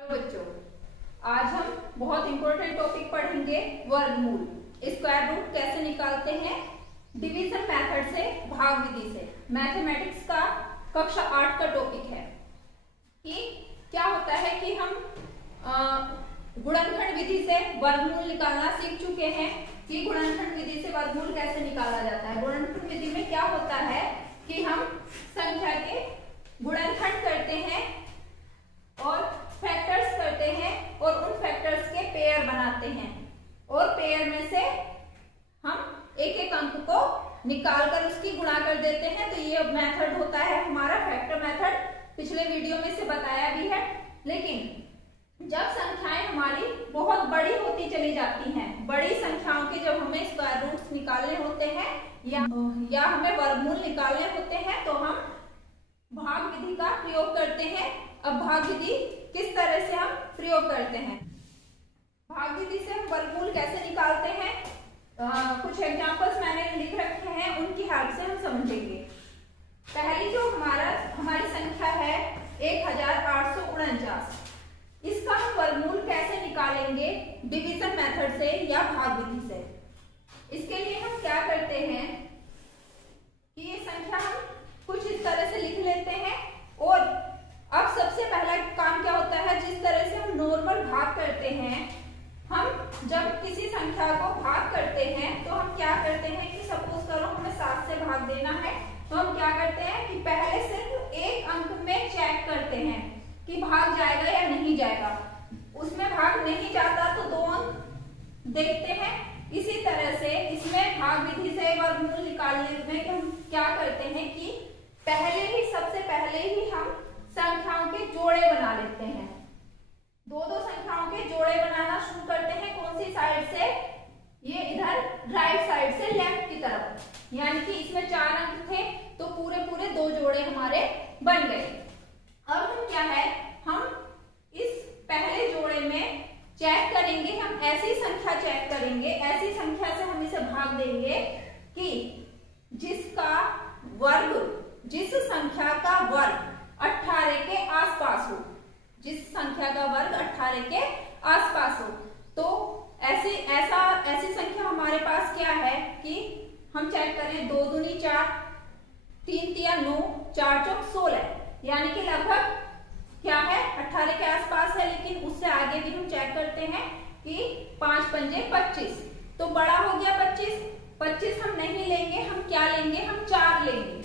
Hello बच्चों, आज हम बहुत इंपॉर्टेंट टॉपिक पढ़ेंगे वर्गमूल। स्क्वायर रूट कैसे निकालते हैं डिवीजन मेथड से, भाग विधि से। मैथमेटिक्स का कक्षा 8 का टॉपिक है कि क्या होता है कि हम गुणनखंड विधि से वर्गमूल निकालना सीख चुके हैं कि गुणनखंड विधि से वर्गमूल कैसे निकाला जाता है। गुणनखंड विधि में क्या होता है कि हम संख्या के गुणनखंड करते हैं और फैक्टर्स करते हैं और उन फैक्टर्स के पेयर बनाते हैं और पेयर में से हम एक एक अंक को निकालकर उसकी गुणा कर देते हैं। तो ये मेथड होता है हमारा फैक्टर मेथड। पिछले वीडियो में से बताया भी है। लेकिन जब संख्याएं हमारी बहुत बड़ी होती चली जाती हैं, बड़ी संख्याओं के जब हमें स्क्वायर रूट्स निकालने होते हैं या हमें वर्गमूल निकालने होते हैं तो हम भाग विधि का प्रयोग करते हैं। अब भाग विधि किस तरह से हम प्रयोग करते हैं, भाग विधि से हम वर्गमूल कैसे निकालते हैं, कुछ एग्जांपल्स मैंने लिख रखे हैं, उनकी हेल्प से हम समझेंगे। पहली जो हमारी संख्या है 1849, इसका हम वर्गमूल कैसे निकालेंगे डिवीजन मेथड से या भाग विधि से। इसके लिए हम क्या करते हैं कि ये संख्या हम कुछ इस तरह से लिख लेते हैं। और अब सबसे पहला काम क्या होता है, जिस तरह से हम नॉर्मल भाग करते हैं, हम जब किसी संख्या को भाग करते हैं तो हम क्या करते हैं कि सपोज करो हमें 7 से भाग देना है, तो हम क्या करते हैं कि पहले सिर्फ एक अंक में चेक करते हैं कि भाग जाएगा या नहीं जाएगा। उसमें भाग नहीं जाता तो 2 अंक देखते हैं। इसी तरह से इसमें भाग विधि से वर्गमूल निकालने में हम क्या करते हैं कि सबसे पहले ही हम संख्याओं के जोड़े बना लेते हैं। दो संख्याओं के जोड़े बनाना शुरू करते हैं। कौन सी साइड से, ये इधर राइट साइड से लेफ्ट की तरफ। यानी कि इसमें 4 अंक थे तो पूरे 2 जोड़े हमारे बन गए। अब हम क्या है, हम इस पहले जोड़े में चेक करेंगे, हम ऐसी संख्या चेक करेंगे, ऐसी संख्या से हम इसे भाग देंगे कि जिस संख्या का वर्ग 18 के आसपास हो, जिस संख्या का वर्ग 18 के आसपास हो। तो ऐसी संख्या हमारे पास क्या है कि हम चेक करें 2 दूनी 4, 3 तिया 9, 4 चौक 16, यानी कि लगभग क्या है 18 के आसपास है। लेकिन उससे आगे भी हम चेक करते हैं कि 5 पंजे 25, तो बड़ा हो गया 25 हम नहीं लेंगे, हम क्या लेंगे, हम 4 लेंगे।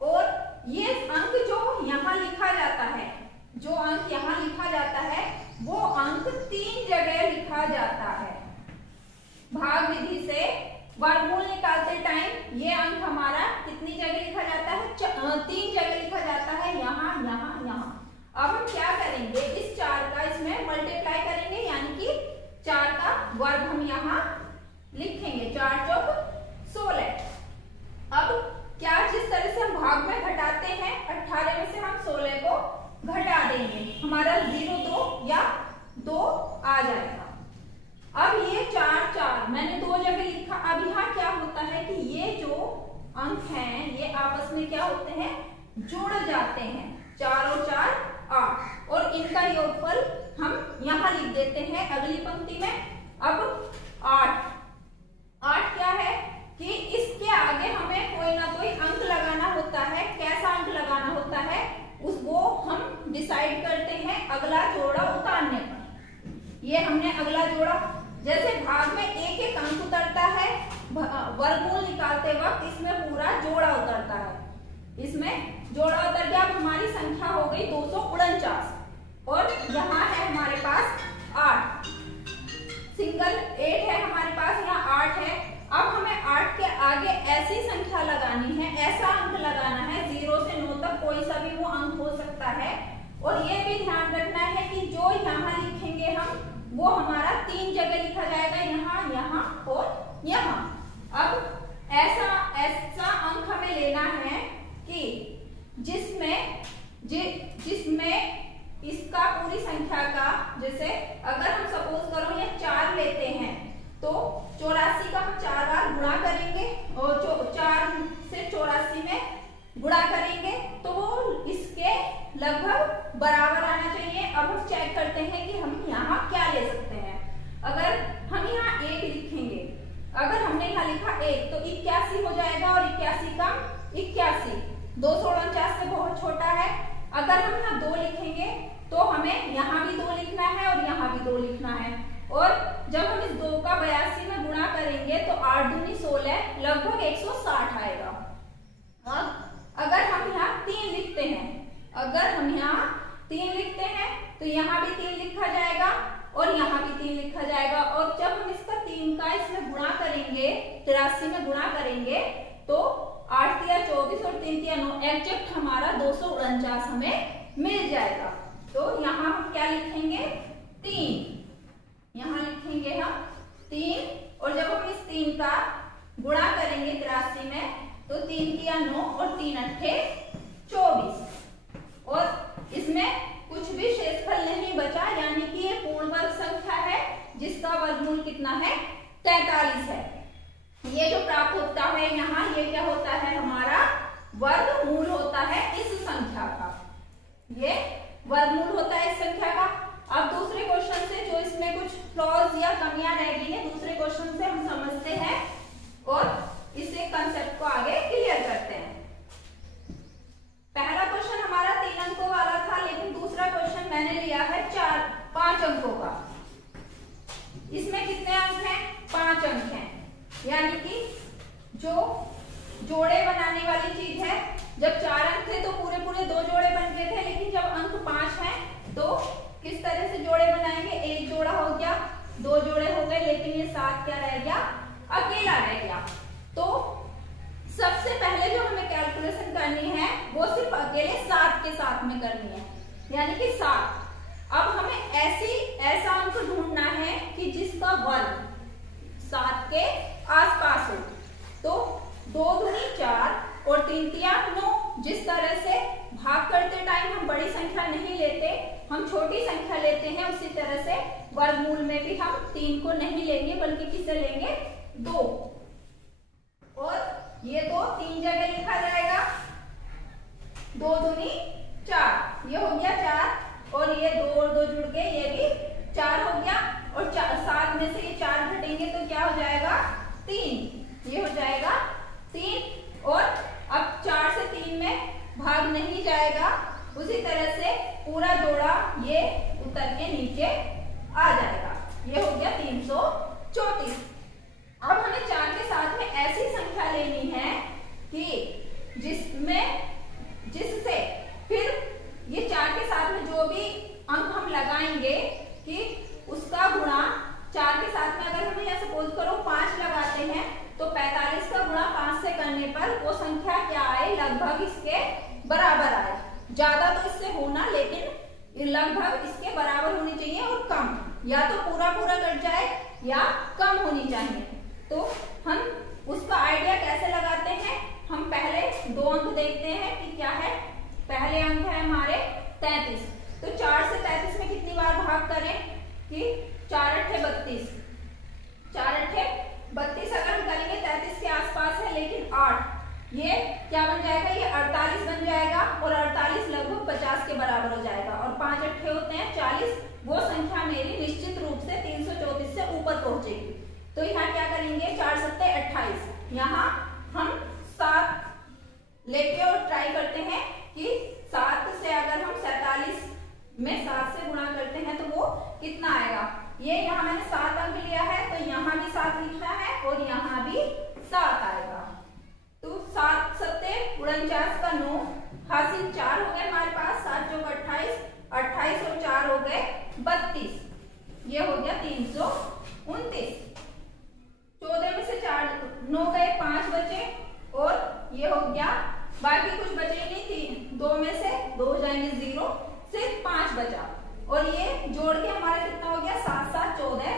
और ये अंक जो यहाँ लिखा जाता है, वो अंक 3 जगह लिखा जाता है। भाग विधि से वर्गमूल निकालते टाइम ये अंक हमारा कितनी जगह लिखा जाता है, 3 जगह लिखा जाता है, यहाँ। अब हम क्या करेंगे, इस 4 का इसमें मल्टीप्लाई करेंगे, यानी कि 4 का वर्ग हम यहाँ लिखेंगे, 4 चौक 16। अब क्या, जिस तरह से हम भाग में घटाते हैं, 18 में से हम 16 को घटा देंगे, हमारा 0 2 या 2 आ जाएगा। अब ये 4 मैंने 2 जगह लिखा। अब यहाँ क्या होता है कि ये जो अंक हैं ये आपस में क्या होते हैं, जुड़ जाते हैं। 4 और 4 8, और इनका योगफल हम यहाँ लिख देते हैं अगली पंक्ति में। अब 8 क्या है कि इसके आगे हमें कोई ना कोई अंक लगाना होता है। कैसा अंक लगाना होता है वो हम डिसाइड करते हैं अगला जोड़ा उतारने पर। ये हमने अगला जोड़ा, जैसे भाग में एक अंक उतरता है, वर्गमूल निकालते वक्त इसमें पूरा जोड़ा उतरता है। इसमें जोड़ा उतर गया। अब हमारी संख्या हो गई 249 और यहाँ है हमारे पास 8, सिंगल 8 है हमारे पास, यहाँ 8 है। अब हमें 8 के आगे ऐसी संख्या लगानी है, ऐसा अंक लगाना है, 0 से 9 तक कोई सा भी वो अंक हो सकता है। और ये भी ध्यान रखना है कि जो यहाँ लिखेंगे हम, वो हमारा 3 जगह लिखा जाएगा, यहाँ और यहाँ। अब ऐसा अंक हमें लेना है कि जिसमें इसका पूरी संख्या का, जैसे अगर हम सपोज करो ये 4 लेते हैं तो 84 का हम 4 बार गुणा करेंगे और 4 से 84 में गुणा करेंगे तो वो इसके लगभग बराबर आना चाहिए। अब हम करते हैं कि हम यहाँ क्या ले सकते हैं। अगर हम यहाँ 1 लिखेंगे, अगर हमने यहाँ लिखा 1 तो 81 हो जाएगा और 81 का 81 249 से बहुत छोटा है। अगर हम यहाँ 2 लिखेंगे तो हमें यहाँ भी 2 लिखना है और यहाँ भी 2 लिखना है। और जब हम इस 2 का 82 में गुणा करेंगे तो 8 दूनी 16 लगभग 160 आएगा। अब अगर हम यहाँ 3 लिखते हैं, अगर हम यहाँ 3 लिखते हैं तो यहाँ भी 3 लिखा जाएगा और यहाँ भी 3 लिखा जाएगा। और जब हम इसका 3 का इसमें गुणा करेंगे, 83 में गुणा करेंगे तो 8 तिया 24 और 3 तिया 9 एग्जैक्ट हमारा 249 हमें मिल जाएगा। तो यहाँ हम क्या लिखेंगे 3, यहाँ लिखेंगे हम 3 और जब हम इस 3 का गुणा करेंगे 83 में तो 3 तिया 9 और 3 अट्ठे 24 और इसमें कुछ भी शेषफल नहीं बचा, यानी कि ये पूर्ण वर्ग संख्या है जिसका वर्गमूल कितना है 43 है। ये जो प्राप्त होता है यहाँ ये क्या होता है हमारा वर्गमूल होता है इस संख्या का, ये वर्गमूल होता है इस संख्या का। अब दूसरे क्वेश्चन से जो इसमें कुछ फ्लॉज या कमियां रह गई है दूसरे क्वेश्चन से हम समझते हैं और इसे कंसेप्ट को आगे क्लियर करते हैं। पहला क्वेश्चन हमारा 3 अंकों वाला था, लेकिन दूसरा क्वेश्चन मैंने लिया है 5 अंकों का। इसमें कितने अंक हैं 5 अंक हैं, यानी कि जो जोड़े बनाने वाली चीज है, जब 4 अंक थे तो पूरे 2 जोड़े बन गए थे, लेकिन जब अंक 5 हैं तो किस तरह से जोड़े बनाएंगे, 1 जोड़ा हो गया, 2 जोड़े हो गए, लेकिन ये 7 क्या रह गया अकेला रह गया। तो सबसे पहले जो हमें कैलकुलेशन करनी है वो सिर्फ अकेले 7 के साथ में करनी है, यानी कि 7। अब हमें ऐसा अंक ढूंढना है कि जिसका वर्ग 7 के आसपास हो। तो 2 दूनी 4 और 3 तिया 9। जिस तरह से भाग करते टाइम हम बड़ी संख्या नहीं लेते, हम छोटी संख्या लेते हैं, उसी तरह से वर्गमूल में भी हम 3 को नहीं लेंगे बल्कि किसे लेंगे 2। और ये 2 3 जगह लिखा जाएगा, 2 दूनी 4, ये हो गया 4 और ये 2 और 2 जुड़ के ये भी 4 हो गया और 7 में से ये 4 घटेंगे तो क्या हो जाएगा 3, ये हो जाएगा 3। और अब 4 से 3 में भाग नहीं जाएगा, उसी तरह से पूरा जोड़ा ये उतर के नीचे आ जाएगा, ये हो गया 334। अब हमें 4 के साथ में ऐसी संख्या लेनी है कि जिससे फिर ये 4 के साथ में जो भी अंक हम लगाएंगे कि उसका गुणा 4 के साथ में, अगर हम यहाँ सपोज करो 5 लगाते हैं तो 45 का गुणा 5 से करने पर वो संख्या क्या आए लगभग इसके बराबर आए। ज्यादा तो इससे होना, लेकिन लगभग इसके बराबर होनी चाहिए और कम, या तो पूरा कट जाए या कम होनी चाहिए। तो हम उसका आइडिया कैसे लगाते हैं, हम पहले 2 अंक देखते हैं कि क्या है। पहले अंक है हमारे 33, तो 4 से 33 में कितनी बार भाग करें कि 4 अट्ठे 32, 4 अट्ठे 32 अगर हम करेंगे 33 के आसपास है, लेकिन 8 ये क्या बन जाएगा, ये 48 बन जाएगा और 48 लगभग 50 के बराबर हो जाएगा और 5 अट्ठे होते हैं 40। वो संख्या मेरी निश्चित रूप से 334 से ऊपर पहुंचेगी। तो यहाँ क्या करेंगे 4 सत्ते 28, यहाँ हम 7 लेके और ट्राई करते हैं कि 7 से अगर हम 47 में 7 से गुणा करते हैं तो वो कितना आएगा। ये यहाँ मैंने 7 अंक लिया है तो यहाँ भी 7 लिखना है और यहाँ भी 7 आएगा। तो 7 सत्ते 49 का 9 हासिल 4 हो गए हमारे पास, 7 जो 28, 28 और 4 हो गए 32, ये हो गया 329। 14 में से 4 9 गए, 5 बचे और ये हो गया, बाकी कुछ बचे नहीं, 2 में से 2 हो जाएंगे 0, सिर्फ 5 बचा और ये जोड़ के हमारा कितना हो गया 7 7 14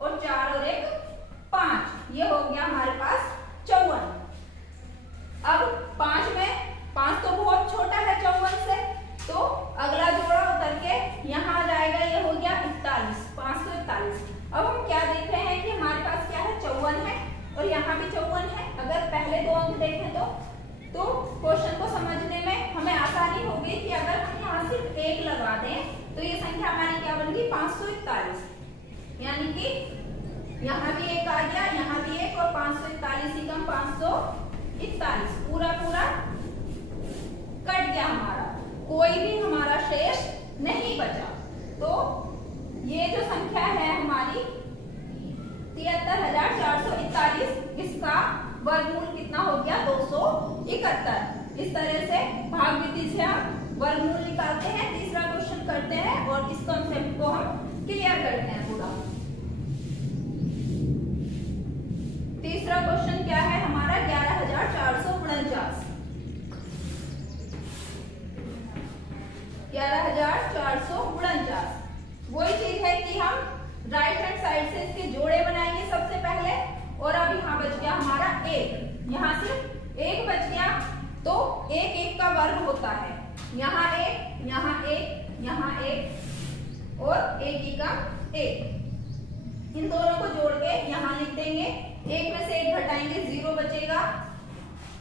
और 4 और 1 5, ये हो गया हमारे पास 54। अब 5 में 5 तो बहुत छोटा है 54 से, तो अगला जोड़ा उतर के यहाँ आ जाएगा, ये हो गया 41, 541। अब हम क्या देख रहे हैं कि हमारे पास क्या है 54 है और यहाँ भी 54 है। अगर पहले 2 अंक देखें तो क्वेश्चन को समझने में हमें आसानी होगी कि अगर हम यहाँ सिर्फ 1 लगा दें तो ये संख्या हमारी क्या 541, यानी कि यहाँ भी एक आ गया, यहाँ भी एक, और 541 ही कम 541, पूरा पूरा कट गया हमारा, कोई भी हमारा शेष नहीं बचा। तो ये जो संख्या है हमारी 73,441, इसका वर्गमूल कितना हो गया 271। इस तरह से भाग विधि से हम वर्गमूल निकालते हैं। तीसरा क्वेश्चन करते हैं और इस कॉन्सेप्ट को हम क्लियर करते हैं पूरा। तीसरा क्वेश्चन क्या है हमारा 11,449। 11,449 वही चीज है कि हम राइट हैंड साइड से इसके जोड़े बनाएंगे सबसे पहले, और अब यहाँ बच गया हमारा एक, यहाँ सिर्फ एक बच गया, तो एक एक का वर्ग होता है, यहाँ एक, यहाँ एक, यहाँ एक और एक ही का एक। इन दोनों को जोड़ के यहाँ लिख देंगे, एक में से एक घटाएंगे 0 बचेगा।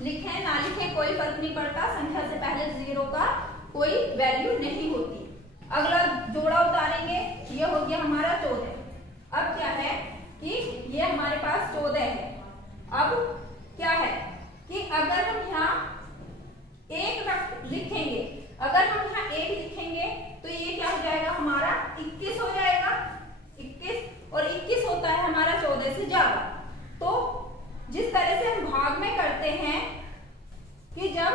लिखें ना लिखें कोई फर्क नहीं पड़ता, संख्या से पहले 0 का कोई वैल्यू नहीं होती। अगला जोड़ा उतारेंगे, ये हो गया हमारा 14। अब क्या है कि ये हमारे पास 14 है। अब क्या है कि अगर हम यहाँ एक लिखेंगे, अगर हम यहाँ एक लिखेंगे तो ये क्या हो जाएगा हमारा 21 हो जाएगा, 21, और 21 होता है हमारा 14 से ज्यादा। तो जिस तरह से हम भाग में करते हैं कि जब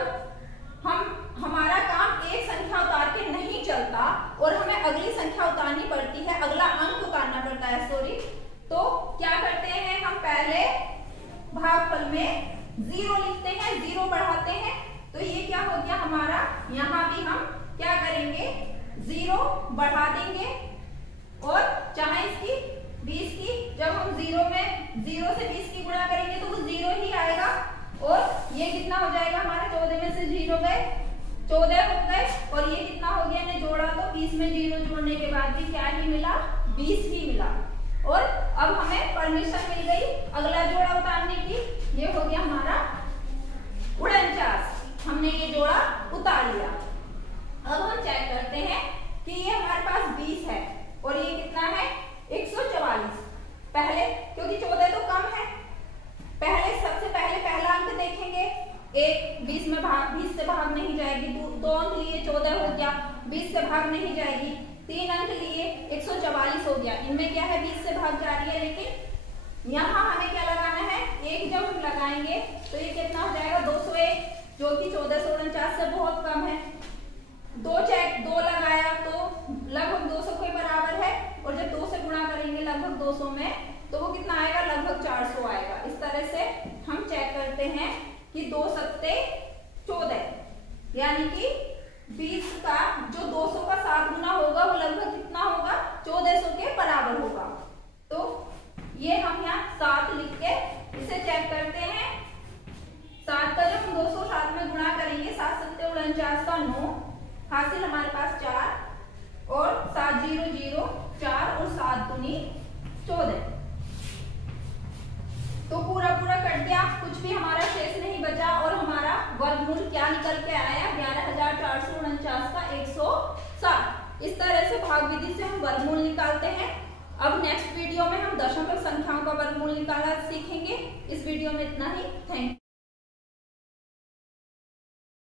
हमारा काम एक संख्या उतार के नहीं चलता और हमें अगली संख्या उतारनी पड़ती है, अगला अंक उतारना पड़ता है, सॉरी, तो क्या करते हैं हम पहले भागफल में 0 लिखते हैं, 0 बढ़ाते हैं। तो ये क्या हो गया हमारा, यहाँ भी हम क्या करेंगे 0 बढ़ा देंगे, और चाहे इसकी 20 की, जब हम 0 से 20 की गुणा करेंगे तो वो 0 ही आएगा, और ये कितना हो जाएगा हमारा 14 में से 0 गए, 14 हो गए, और ये कितना हो गया, ने जोड़ा तो 20 में 0 जोड़ने के बाद भी क्या ही मिला 20 ही मिला। और अब हमें परमिशन मिल गई अगला जोड़ा उतारने की, ये हो गया हमारा 49, हमने ये जोड़ा उतार लिया। अब हम चेक करते हैं कि ये हमारे पास 20 है और ये कितना है 144। पहले क्योंकि 14 तो कम है, पहले सबसे पहले पहला अंक देखेंगे, एक 20 में भाग 20 से भाग नहीं जाएगी, 2 अंक लिए 14 हो गया, 20 से भाग नहीं जाएगी, 3 अंक लिए 144 हो गया, इनमें क्या है 20 से भाग जा रही है, लेकिन यहाँ हमें क्या लगाना है, एक जब हम लगाएंगे तो ये कितना हो जाएगा 201, जो कि 1449 से बहुत कम है। 2 लगाया तो लगभग 200 के बराबर है, और जब 2 से गुणा करेंगे लगभग 200 में, तो वो कितना आएगा लगभग 400 आएगा। इस तरह से हम चेक करते हैं कि 2 सत्ते 14, यानी कि 20 का जो 200 का 7 गुना होगा वो लगभग कितना होगा 1400 के बराबर होगा। तो ये हम यहाँ 7 लिख के इसे चेक करते हैं। 7 का जब हम 207 में गुणा करेंगे, 7 सत्ते 49 का 9, हासिल हमारे पास 4, और 7 0 0 4, और 7 दूनी 14। तो पूरा पूरा कट गया, कुछ भी हमारा शेष नहीं बचा, और हमारा वर्गमूल क्या निकल के आया 11,449 का 160। इस तरह से भाग विधि से हम वर्गमूल निकालते हैं। अब नेक्स्ट वीडियो में हम दशमलव संख्याओं का वर्गमूल निकालना सीखेंगे। इस वीडियो में इतना ही, थैंक यू।